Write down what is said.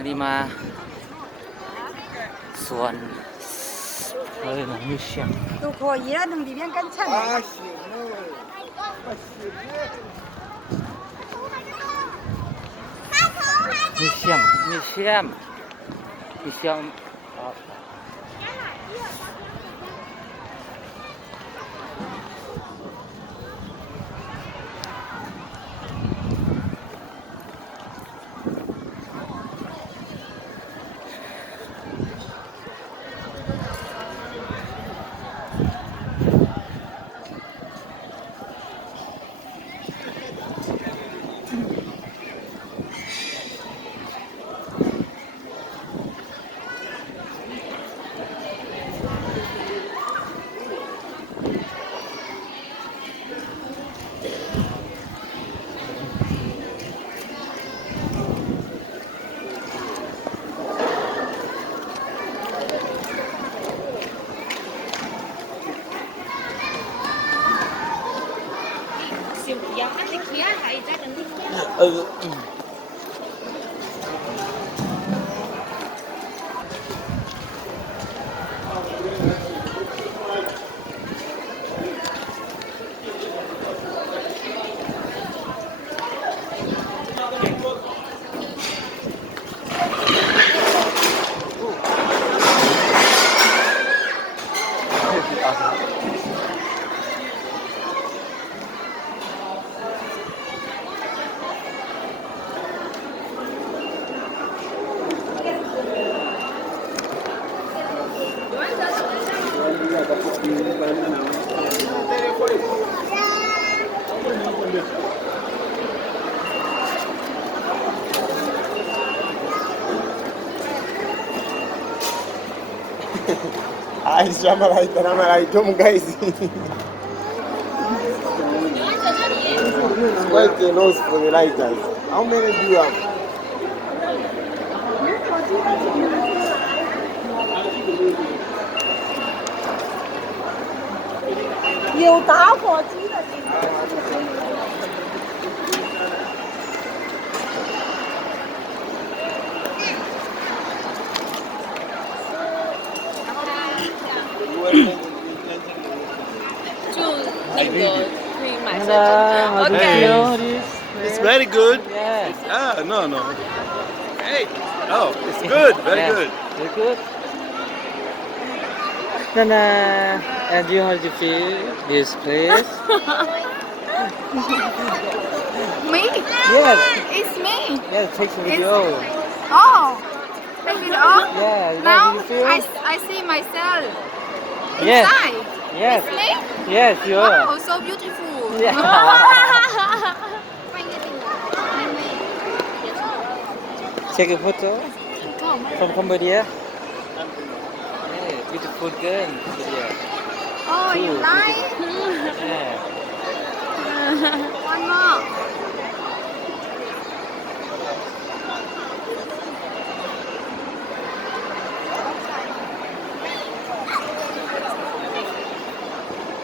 วันนี้มาสวนมิวเซียม 또 그 일하는 데면 괜찮아. 미시엄 좀 guys. Quite a loss for the lighters. How many do you have? Nhiều táo của chị là gì? It's very good. Yeah. No. Hey. Oh, it's good. Very Yeah. good. Very good. And you how do you feel this place? Me? Yes. It's me. Yeah, take some video. Oh. Take it off. Yeah. How Now do you feel? I see myself Yes. inside. Yes. It's me? Yes, you are. Wow, so beautiful. Yeah. Take a photo from Cambodia. Yeah, beautiful girl in Cambodia. Oh, you Cool. like? Yeah. One more.